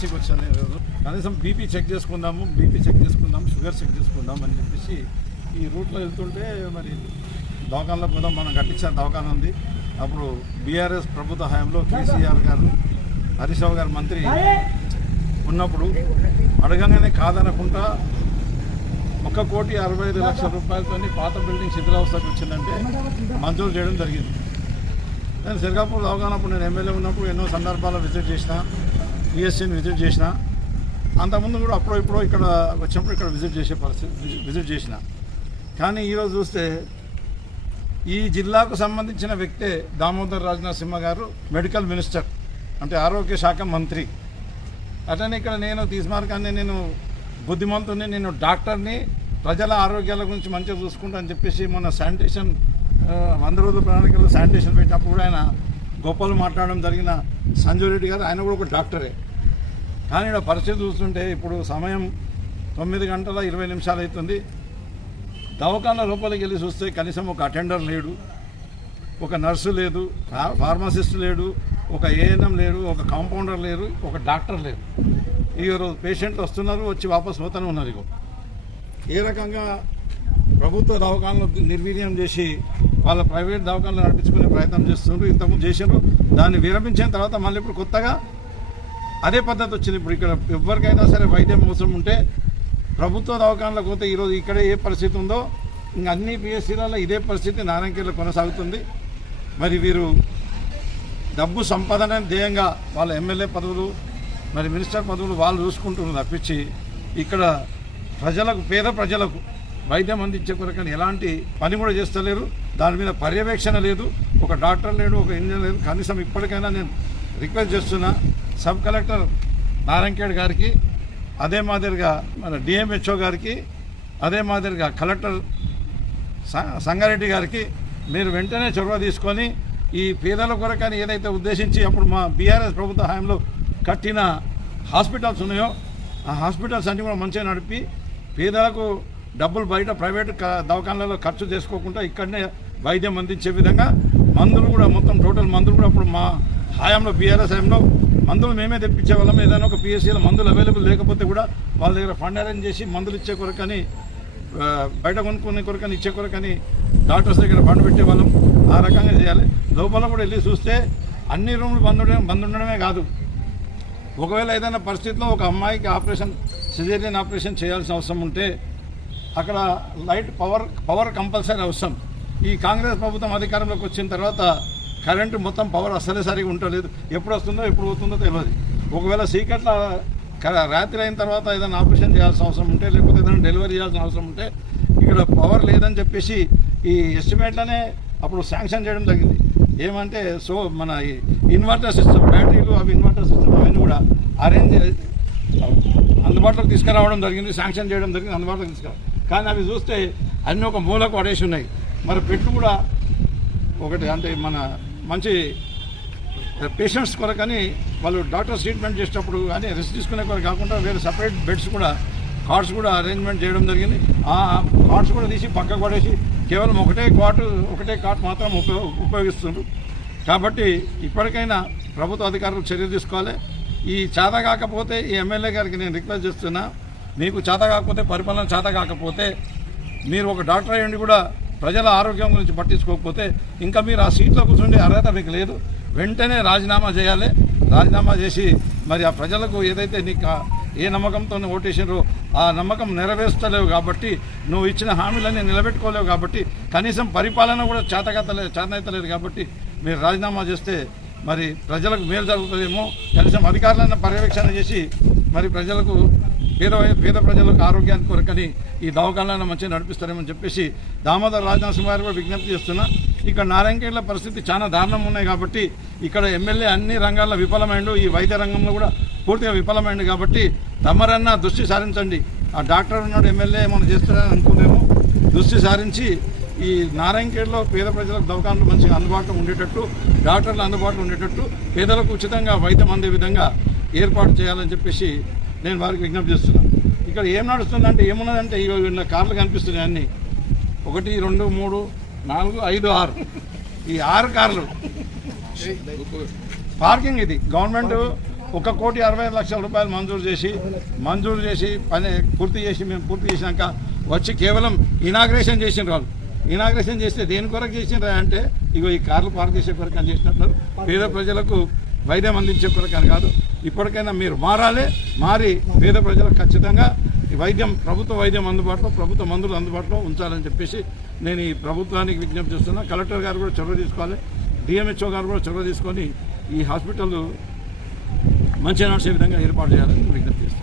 పిఎస్సికి వచ్చాను ఈరోజు. కనీసం బీపీ చెక్ చేసుకుందాము, షుగర్ చెక్ చేసుకుందాం అని చెప్పేసి ఈ రూట్లో వెళ్తుంటే మరి దవాఖానలో పోదాం, మనం కట్టించిన దవాఖాన ఉంది. అప్పుడు బీఆర్ఎస్ ప్రభుత్వ హయాంలో కేసీఆర్ గారు, హరీష్ రావు గారు మంత్రి ఉన్నప్పుడు అడగగానే కాదనకుండా 1,65,00,000 రూపాయలతో పాత బిల్డింగ్ శిథిలావస్థకు వచ్చిందంటే మంజూరు చేయడం జరిగింది. నేను సిర్గాపూర్ దవాఖానప్పుడు నేను ఎమ్మెల్యే ఉన్నప్పుడు ఎన్నో సందర్భాల్లో విజిట్ చేసిన, పిఎస్సిని విజిట్ చేసిన. అంతకుముందు కూడా అప్పుడో ఇప్పుడో ఇక్కడ వచ్చినప్పుడు ఇక్కడ విజిట్ చేసిన. కానీ ఈరోజు చూస్తే ఈ జిల్లాకు సంబంధించిన వ్యక్తే దామోదర్ రాజనరసింహ గారు మెడికల్ మినిస్టర్, అంటే ఆరోగ్య శాఖ మంత్రి. అట్లనే ఇక్కడ నేను తీస్మార్కాన్ని, నేను బుద్ధిమంతుని, నేను డాక్టర్ని, ప్రజల ఆరోగ్యాల గురించి మంచిగా చూసుకుంటా అని చెప్పేసి మొన్న శానిటేషన్ 100 రోజుల ప్రణాళికలో శానిటేషన్ పెట్టినప్పుడు కూడా ఆయన గొప్పలు మాట్లాడడం జరిగిన సంజయ్ రెడ్డి గారు, ఆయన కూడా ఒక డాక్టరే. కానీ ఇక్కడ పరిస్థితి చూస్తుంటే ఇప్పుడు సమయం 9:20 అవుతుంది. దవాఖాన లోపలికి వెళ్ళి చూస్తే కనీసం ఒక అటెండర్ లేడు, ఒక నర్సు లేదు, ఫార్మసిస్ట్ లేడు, ఒక ఏఎన్ఎం లేడు, ఒక కాంపౌండర్ లేరు, ఒక డాక్టర్ లేరు. ఈరోజు పేషెంట్లు వస్తున్నారు, వచ్చి వాపస్ పోతూనే ఉన్నారు. ఇగో ఏ రకంగా ప్రభుత్వ దవాఖానలు నిర్వీర్యం చేసి వాళ్ళ ప్రైవేట్ దవాఖానలు నడిపించుకునే ప్రయత్నం చేస్తున్నారు. ఇంతకుముందు చేశారు, దాన్ని విరమించిన తర్వాత మళ్ళీ ఇప్పుడు కొత్తగా అదే పద్ధతి వచ్చింది. ఇప్పుడు ఇక్కడ ఎవరికైనా సరే వైద్యం అవసరం ఉంటే ప్రభుత్వ దవాఖానలకు పోతే ఈరోజు ఇక్కడే ఏ పరిస్థితి ఉందో ఇంకా అన్ని పిఎస్సీలలో ఇదే పరిస్థితి నారాయణఖేడ్లో కొనసాగుతుంది. మరి వీరు డబ్బు సంపాదన ధ్యేయంగా వాళ్ళ ఎమ్మెల్యే పదవులు, మరి మినిస్టర్ పదవులు వాళ్ళు చూసుకుంటున్నారు తప్పించి ఇక్కడ ప్రజలకు, పేద ప్రజలకు వైద్యం అందించే కొరకని ఎలాంటి పని కూడా చేస్తలేరు. దాని మీద పర్యవేక్షణ లేదు, ఒక డాక్టర్ లేడు, ఒక ఇంజనీర్ లేదు. కనీసం ఇప్పటికైనా నేను రిక్వెస్ట్ చేస్తున్నా సబ్ కలెక్టర్ నారాయణఖేడ్ గారికి, అదే మాదిరిగా మన డిఎంహెచ్ఓ గారికి, అదే మాదిరిగా కలెక్టర్ సంగారెడ్డి గారికి మీరు వెంటనే చొరవ తీసుకొని ఈ పేదల కొరకని ఏదైతే ఉద్దేశించి అప్పుడు మా బీఆర్ఎస్ ప్రభుత్వ హయాంలో కట్టిన హాస్పిటల్స్ ఉన్నాయో ఆ హాస్పిటల్స్ అన్నీ కూడా మంచిగా నడిపి పేదలకు డబ్బులు బయట ప్రైవేట్ దవాఖానలలో ఖర్చు చేసుకోకుండా ఇక్కడనే వైద్యం అందించే విధంగా మందులు కూడా మొత్తం టోటల్ మందులు కూడా అప్పుడు మా హయాంలో బీఆర్ఎస్ హయాంలో మందులు మేమే తెప్పించే వాళ్ళం. ఏదైనా ఒక పిఎస్సీలో మందులు అవైలబుల్ లేకపోతే కూడా వాళ్ళ దగ్గర ఫండ్ అరేంజ్ చేసి మందులు ఇచ్చే కొరకని, బయట కొనుక్కునే కొరకని, ఇచ్చే కొరకని డాక్టర్స్ దగ్గర ఫండ్ పెట్టేవాళ్ళం. ఆ రకంగా చేయాలి. లోపల కూడా వెళ్ళి చూస్తే అన్ని రూమ్లు బంద్ ఉండడమే కాదు, ఒకవేళ ఏదైనా పరిస్థితిలో ఒక అమ్మాయికి ఆపరేషన్, సిజేరియన్ ఆపరేషన్ చేయాల్సిన అవసరం ఉంటే అక్కడ లైట్ పవర్ కంపల్సరీ అవసరం. ఈ కాంగ్రెస్ ప్రభుత్వం అధికారంలోకి వచ్చిన తర్వాత కరెంటు మొత్తం పవర్ అసలే సరిగా ఉండలేదు. ఎప్పుడు వస్తుందో ఎప్పుడు పోతుందో తెలియదు. ఒకవేళ సీకట్ల రాత్రి అయిన తర్వాత ఏదైనా ఆపరేషన్ చేయాల్సిన అవసరం ఉంటే, లేకపోతే ఏదైనా డెలివరీ చేయాల్సిన అవసరం ఉంటే ఇక్కడ పవర్ లేదని చెప్పేసి ఈ ఎస్టిమేట్లనే అప్పుడు శాంక్షన్ చేయడం జరిగింది. ఏమంటే మన ఇన్వర్టర్ సిస్టమ్, బ్యాటరీలు, అవి ఇన్వర్టర్ సిస్టమ్ అవన్నీ కూడా అరేంజ్ అందుబాటులోకి తీసుకురావడం జరిగింది, శాంక్షన్ చేయడం జరిగింది, అందుబాటులోకి తీసుకురావడం. కానీ అవి చూస్తే అన్నీ ఒక మూలకు పడేసి ఉన్నాయి. మరి పెట్లు కూడా ఒకటి, అంటే మన మంచి పేషెంట్స్ కొరకని వాళ్ళు డాక్టర్స్ ట్రీట్మెంట్ చేసేటప్పుడు కానీ రెస్ట్ తీసుకునే కొరకు కాకుండా వేరే సపరేట్ బెడ్స్ కూడా, కార్డ్స్ కూడా అరేంజ్మెంట్ చేయడం జరిగింది. ఆ కార్డ్స్ కూడా తీసి పక్కకు పడేసి కేవలం ఒకటే కార్డ్ మాత్రం ఉపయోగిస్తున్నారు. కాబట్టి ఇప్పటికైనా ప్రభుత్వ అధికారులు చర్య తీసుకోవాలి. ఈ చేత కాకపోతే ఈ ఎమ్మెల్యే గారికి నేను రిక్వెస్ట్ చేస్తున్నా, మీకు చేత కాకపోతే, పరిపాలన చేత కాకపోతే, మీరు ఒక డాక్టర్ అయ్యండి కూడా ప్రజల ఆరోగ్యం గురించి పట్టించుకోకపోతే ఇంకా మీరు ఆ సీట్లో కూర్చుండే అర్హత మీకు లేదు. వెంటనే రాజీనామా చేయాలి. రాజీనామా చేసి మరి ఆ ప్రజలకు ఏదైతే నీకు ఏ నమ్మకంతో ఓటేసారో ఆ నమ్మకం నెరవేర్చలేవు కాబట్టి, నువ్వు ఇచ్చిన హామీలన్నీ నిలబెట్టుకోలేవు కాబట్టి, కనీసం పరిపాలన కూడా చేతనైతలేదు కాబట్టి మీరు రాజీనామా చేస్తే మరి ప్రజలకు మేలు జరుగుతుందేమో. కనీసం అధికారులైన పర్యవేక్షణ చేసి మరి ప్రజలకు, పేద ప్రజలకు ఆరోగ్యానికి కొరకని ఈ దవాఖానాలను మంచిగా నడిపిస్తారేమని చెప్పేసి దామోదర్ రాజనరసింహ గారు కూడా విజ్ఞప్తి చేస్తున్నా. ఇక్కడ నారాయణఖేడ్ల పరిస్థితి చాలా దారుణం ఉన్నాయి కాబట్టి ఇక్కడ ఎమ్మెల్యే అన్ని రంగాల్లో విఫలమైండు, ఈ వైద్య రంగంలో కూడా పూర్తిగా విఫలమైంది కాబట్టి తమరన్నా దృష్టి సారించండి. ఆ డాక్టర్ ఉన్నాడు, ఎమ్మెల్యే ఏమైనా చేస్తారని అనుకునేమో, దృష్టి సారించి ఈ నారాయణఖేడ్లో పేద ప్రజలకు దవాఖానాలు మంచిగా అందుబాటులో ఉండేటట్టు, డాక్టర్లు అందుబాటులో ఉండేటట్టు, పేదలకు ఉచితంగా వైద్యం అందే విధంగా ఏర్పాటు చేయాలని చెప్పేసి నేను వారికి విజ్ఞప్తి చేస్తున్నాను. ఇక్కడ ఏం నడుస్తుందంటే, ఏమున్నదంటే ఇవి కార్లు కనిపిస్తున్నాయి అన్నీ, 1, 2, 3, 4, 5, 6 ఈ 6 కార్లు పార్కింగ్. ఇది గవర్నమెంట్ ₹1,60,00,000 మంజూరు చేసి పని పూర్తి చేసి మేము పూర్తి చేసినాక వచ్చి కేవలం ఇనాగ్రేషన్ చేసిండ్రు వాళ్ళు. ఇనాగ్రేషన్ చేస్తే దేని కొరకు చేసిండ్రా అంటే ఇగో ఈ కార్లు పార్క్ చేసే కొరకు అని చేసినట్టు పేద ప్రజలకు వైద్యం అందించే కొరకు అని కాదు. ఇప్పటికైనా మీరు మారి పేద ప్రజలకు ఖచ్చితంగా వైద్యం, ప్రభుత్వ వైద్యం అందుబాటులో, ప్రభుత్వ మందులు అందుబాటులో ఉంచాలని చెప్పేసి నేను ఈ ప్రభుత్వానికి విజ్ఞప్తి చేస్తున్నా. కలెక్టర్ గారు కూడా చొరవ తీసుకోవాలి, డిఎంహెచ్ఓ గారు కూడా చొరవ తీసుకొని ఈ హాస్పిటల్ మంచిగా నడిచే విధంగా ఏర్పాటు చేయాలని విజ్ఞప్తి చేస్తున్నాను.